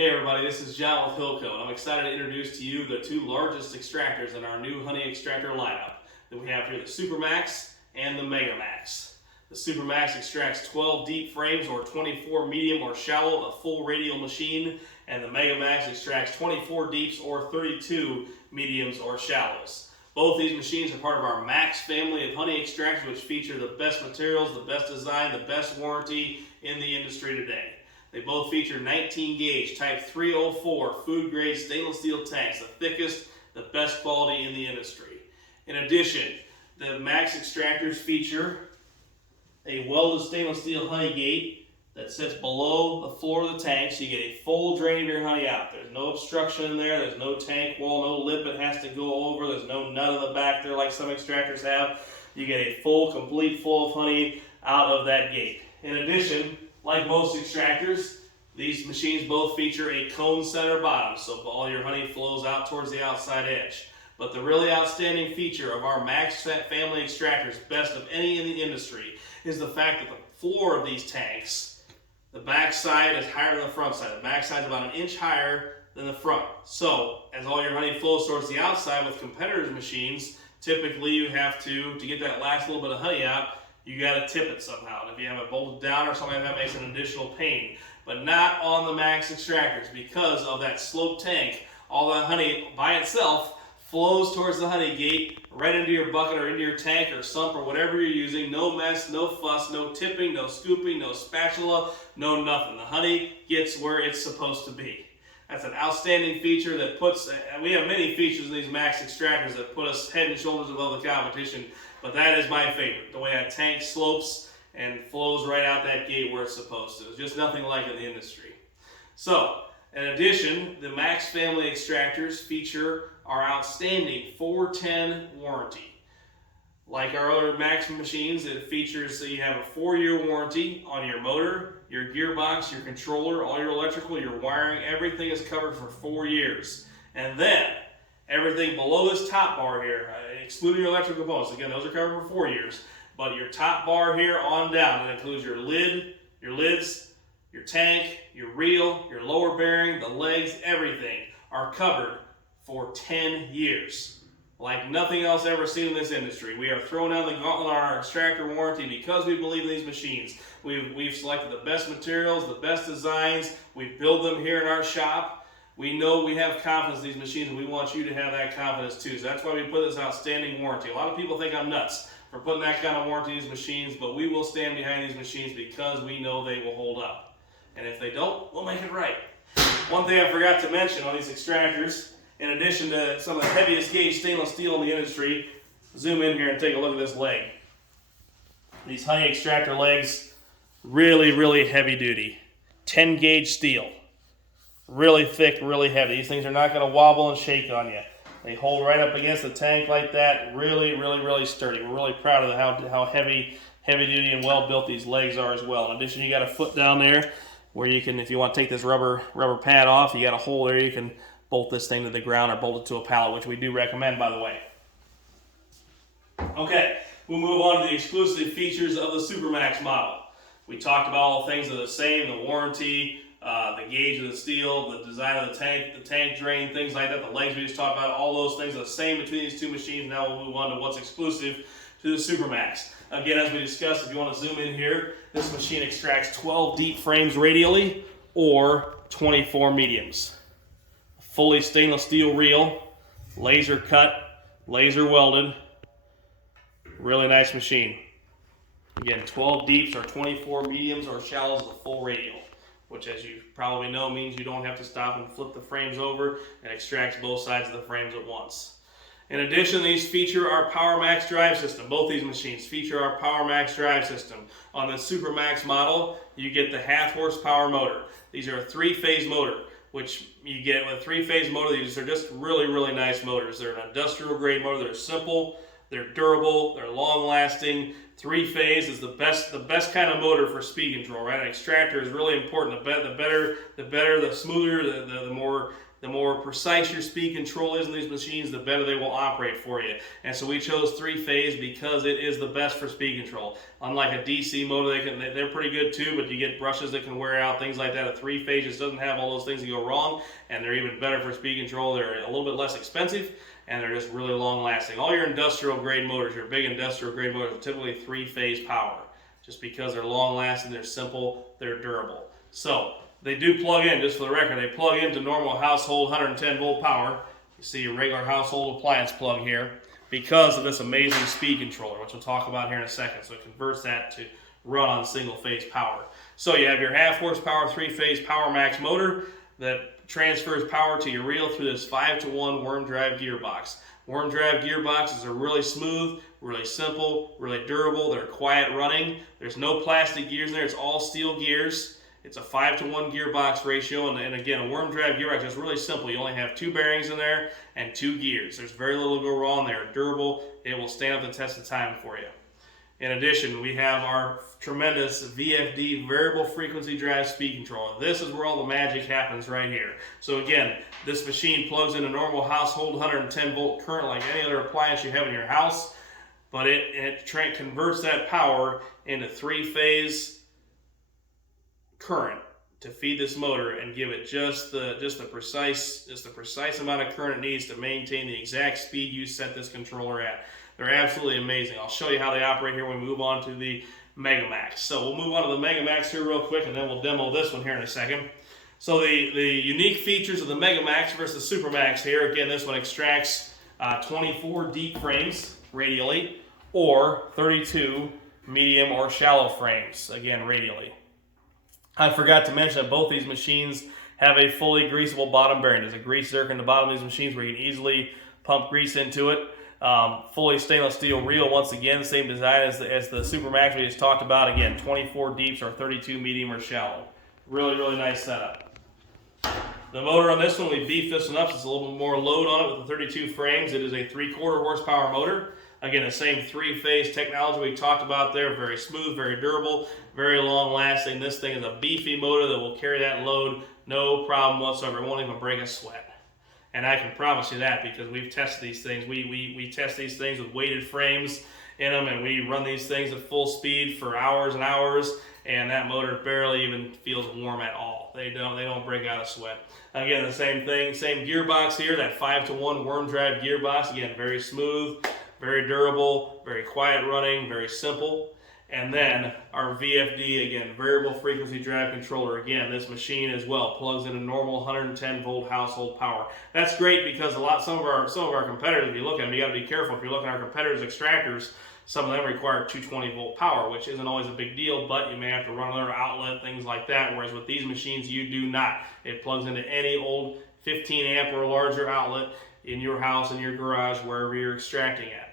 Hey everybody, this is John with HillCo, and I'm excited to introduce to you the two largest extractors in our new honey extractor lineup that we have here, the Supermax and the MegaMax. The Supermax extracts 12 deep frames or 24 medium or shallow, a full radial machine, and the MegaMax extracts 24 deeps or 32 mediums or shallows. Both these machines are part of our Max family of honey extractors, which feature the best materials, the best design, the best warranty in the industry today. They both feature 19 gauge Type 304 food grade stainless steel tanks, the thickest, the best quality in the industry. In addition, the Max extractors feature a welded stainless steel honey gate that sits below the floor of the tank, so you get a full drain of your honey out. There's no obstruction in there, there's no tank wall, no lip it has to go over, there's no nut in the back there like some extractors have. You get a full, complete flow of honey out of that gate. In addition, like most extractors, these machines both feature a cone center bottom, so all your honey flows out towards the outside edge. But the really outstanding feature of our Max family extractors, best of any in the industry, is the fact that the floor of these tanks, the back side is higher than the front side. The back side is about an inch higher than the front. So, as all your honey flows towards the outside with competitors' machines, typically you have to get that last little bit of honey out, you got to tip it somehow. And if you have it bolted down or something like that, makes an additional pain. But not on the Max extractors because of that sloped tank. All that honey by itself flows towards the honey gate, right into your bucket or into your tank or sump or whatever you're using. No mess, no fuss, no tipping, no scooping, no spatula, no nothing. The honey gets where it's supposed to be. That's an outstanding feature that puts, we have many features in these Max extractors that put us head and shoulders above the competition, but that is my favorite. The way that tank slopes and flows right out that gate where it's supposed to. There's just nothing like it in the industry. So, in addition, the Max family extractors feature our outstanding 410 warranty. Like our other Max machines, it features that you have a 4-year warranty on your motor, your gearbox, your controller, all your electrical, your wiring, everything is covered for 4 years. And then, everything below this top bar here, excluding your electrical components, again, those are covered for 4 years, but your top bar here on down, that includes your lid, your lids, your tank, your reel, your lower bearing, the legs, everything are covered for 10 years. Like nothing else ever seen in this industry. We are throwing down the gauntlet on our extractor warranty because we believe in these machines. We've selected the best materials, the best designs. We build them here in our shop. We know we have confidence in these machines, and we want you to have that confidence too. So that's why we put this outstanding warranty. A lot of people think I'm nuts for putting that kind of warranty in these machines, but we will stand behind these machines because we know they will hold up. And if they don't, we'll make it right. One thing I forgot to mention on these extractors, in addition to some of the heaviest gauge stainless steel in the industry, zoom in here and take a look at this leg. These honey extractor legs, really, really heavy duty. 10 gauge steel. Really thick, really heavy. These things are not going to wobble and shake on you. They hold right up against the tank like that. Really, really, really sturdy. We're really proud of how heavy duty and well built these legs are as well. In addition, you got a foot down there where you can, if you want to take this rubber pad off, you got a hole there. You can bolt this thing to the ground or bolt it to a pallet, which we do recommend, by the way. Okay, we'll move on to the exclusive features of the Supermax model. We talked about all the things that are the same, the warranty, the gauge of the steel, the design of the tank drain, things like that, the legs we just talked about, all those things are the same between these two machines. Now we'll move on to what's exclusive to the Supermax. Again, as we discussed, if you want to zoom in here, this machine extracts 12 deep frames radially or 24 mediums. Fully stainless steel reel, laser cut, laser welded, really nice machine. Again, 12 deeps or 24 mediums or shallows is a full radial, which as you probably know means you don't have to stop and flip the frames over and extracts both sides of the frames at once. In addition, these feature our PowerMax drive system. Both these machines feature our PowerMax drive system. On the Supermax model, you get the 1/2 horsepower motor. These are a 3-phase motor, which you get with a 3-phase motor. These are just really, really nice motors. They're an industrial grade motor. They're simple, they're durable, they're long lasting. 3-phase is the best kind of motor for speed control, right? An extractor is really important. The better, the smoother, the more the more precise your speed control is in these machines, the better they will operate for you. And so we chose 3-phase because it is the best for speed control. Unlike a DC motor, they're pretty good too, but you get brushes that can wear out, things like that. A 3-phase just doesn't have all those things that go wrong, and they're even better for speed control. They're a little bit less expensive, and they're just really long lasting. All your industrial grade motors, your big industrial grade motors, are typically 3-phase power, just because they're long lasting, they're simple, they're durable. So they do plug in, just for the record, they plug into normal household 110 volt power. You see your regular household appliance plug here because of this amazing speed controller, which we'll talk about here in a second. So it converts that to run on single phase power. So you have your 1/2 horsepower 3-phase PowerMax motor that transfers power to your reel through this 5-to-1 worm drive gearbox. Worm drive gearboxes are really smooth, really simple, really durable. They're quiet running. There's no plastic gears in there. It's all steel gears. It's a 5-to-1 gearbox ratio, and again, a worm drive gearbox is really simple. You only have 2 bearings in there and 2 gears. There's very little to go wrong. They're durable. It will stand up the test of time for you. In addition, we have our tremendous VFD variable frequency drive speed controller. This is where all the magic happens right here. So again, this machine plugs in a normal household 110 volt current like any other appliance you have in your house, but it converts that power into 3-phase current to feed this motor and give it just the precise amount of current it needs to maintain the exact speed you set this controller at. They're absolutely amazing. I'll show you how they operate here when we move on to the MegaMax. So we'll move on to the MegaMax here real quick, and then we'll demo this one here in a second. So the unique features of the MegaMax versus the Supermax here, again, this one extracts 24 deep frames radially, or 32 medium or shallow frames, again, radially. I forgot to mention that both these machines have a fully greasable bottom bearing. There's a grease zerk in the bottom of these machines where you can easily pump grease into it. Fully stainless steel reel, once again, same design as the Supermax we just talked about. Again, 24 deeps or 32 medium or shallow. Really, really nice setup. The motor on this one, we beefed this one up so it's a little bit more load on it with the 32 frames. It is a 3/4 horsepower motor. Again, the same 3-phase technology we talked about there. Very smooth, very durable, very long lasting. This thing is a beefy motor that will carry that load no problem whatsoever. It won't even break a sweat. And I can promise you that because we've tested these things. We test these things with weighted frames in them, and we run these things at full speed for hours and hours, and that motor barely even feels warm at all. They don't break out a sweat. Again, the same thing, same gearbox here, that 5-to-1 worm drive gearbox. Again, very smooth, very durable, very quiet running, very simple. And then our VFD, again, variable frequency drive controller. Again, this machine as well plugs in a normal 110 volt household power. That's great because some of our competitors, if you look at them, you got to be careful. If you're looking at our competitors' extractors, some of them require 220 volt power, which isn't always a big deal, but you may have to run another outlet, things like that. Whereas with these machines, you do not. It plugs into any old 15 amp or larger outlet in your house, in your garage, wherever you're extracting at.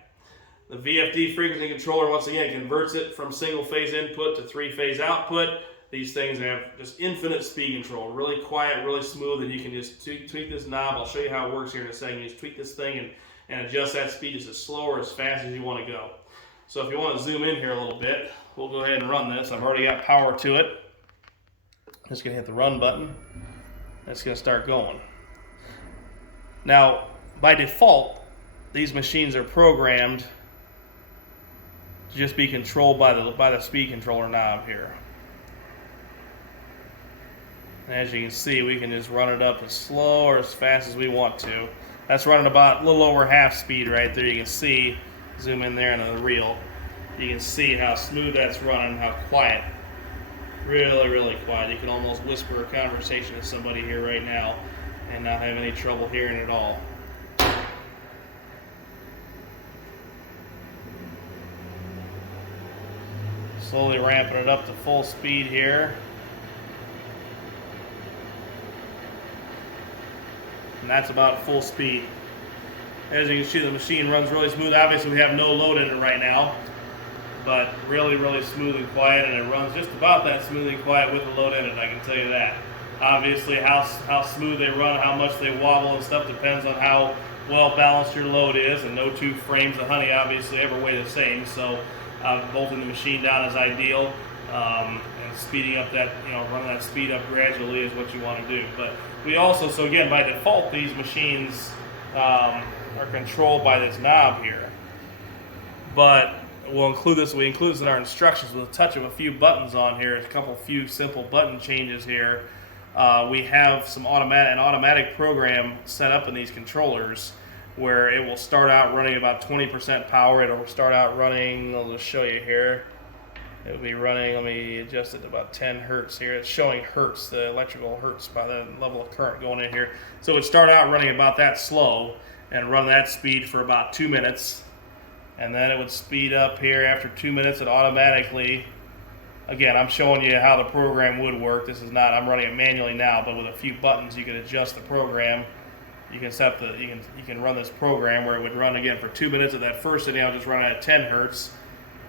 The VFD frequency controller, once again, converts it from single phase input to 3-phase output. These things have just infinite speed control, really quiet, really smooth, and you can just tweak this knob. I'll show you how it works here in a second. You just tweak this thing and adjust that speed just as slow or as fast as you want to go. So if you want to zoom in here a little bit, we'll go ahead and run this. I've already got power to it. Just going to hit the run button. It's going to start going. Now, by default, these machines are programmed to just be controlled by the speed controller knob here. And as you can see, we can just run it up as slow or as fast as we want to. That's running about a little over half speed right there. You can see, zoom in there into the reel. You can see how smooth that's running, how quiet. Really, really quiet. You can almost whisper a conversation to somebody here right now and not have any trouble hearing it at all. Slowly ramping it up to full speed here. And that's about full speed. As you can see, the machine runs really smooth. Obviously, we have no load in it right now, but really, really smooth and quiet, and it runs just about that smooth and quiet with the load in it, I can tell you that. Obviously, how smooth they run, how much they wobble and stuff depends on how well balanced your load is, and no two frames of honey obviously ever weigh the same, so bolting the machine down is ideal. And speeding up that, running that speed up gradually is what you want to do. But we also, so again, by default, these machines are controlled by this knob here. But we include this in our instructions with a touch of a few buttons on here, few simple button changes here. We have an automatic program set up in these controllers where it will start out running about 20% power. It'll start out running, I'll just show you here. It'll be running, let me adjust it to about 10 hertz here. It's showing hertz, the electrical hertz by the level of current going in here. So it would start out running about that slow and run that speed for about 2 minutes. And then it would speed up here after 2 minutes. It automatically, again, I'm showing you how the program would work. This is not, I'm running it manually now, but with a few buttons you can adjust the program. You can set you can run this program where it would run again for 2 minutes. At that first setting, I'll just run it at 10 hertz.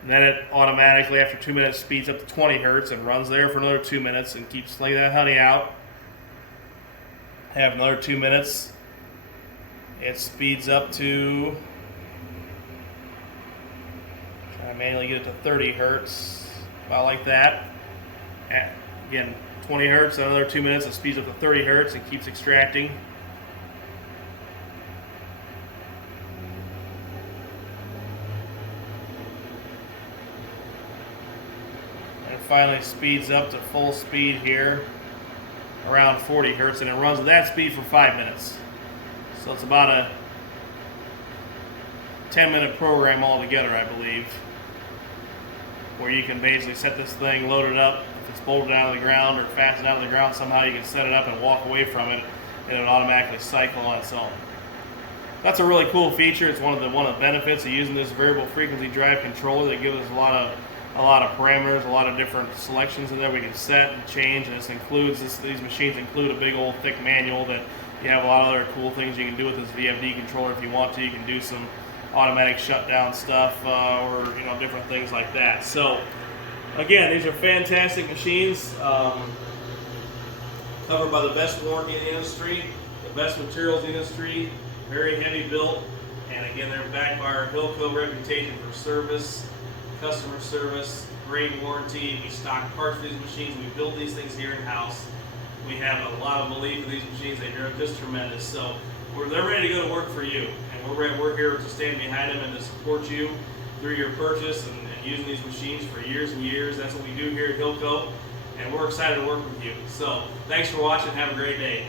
And then it automatically, after 2 minutes, speeds up to 20 hertz and runs there for another 2 minutes and keeps laying that honey out. Have another 2 minutes. It speeds up to, try to manually get it to 30 hertz, about like that. And again, 20 hertz, another 2 minutes, it speeds up to 30 hertz and keeps extracting. Finally speeds up to full speed here around 40 hertz, and it runs at that speed for 5 minutes. So it's about a 10-minute program altogether, I believe, where you can basically set this thing, load it up. If it's bolted out of the ground or fastened out of the ground, somehow you can set it up and walk away from it, and it'll automatically cycle on its own. That's a really cool feature. It's one of the benefits of using this variable frequency drive controller that gives us a lot of parameters, a lot of different selections in there we can set and change. And these machines include a big old thick manual that you have a lot of other cool things you can do with this VFD controller if you want to. You can do some automatic shutdown stuff or different things like that. So again, these are fantastic machines, covered by the best warranty in the industry, the best materials in the industry, very heavy built, and again, they're backed by our HillCo reputation for service, customer service, great warranty. We stock parts for these machines. We build these things here in-house. We have a lot of belief in these machines. They're just tremendous. So they're ready to go to work for you, and we're here to stand behind them and to support you through your purchase and using these machines for years and years. That's what we do here at HillCo, and we're excited to work with you. So thanks for watching. Have a great day.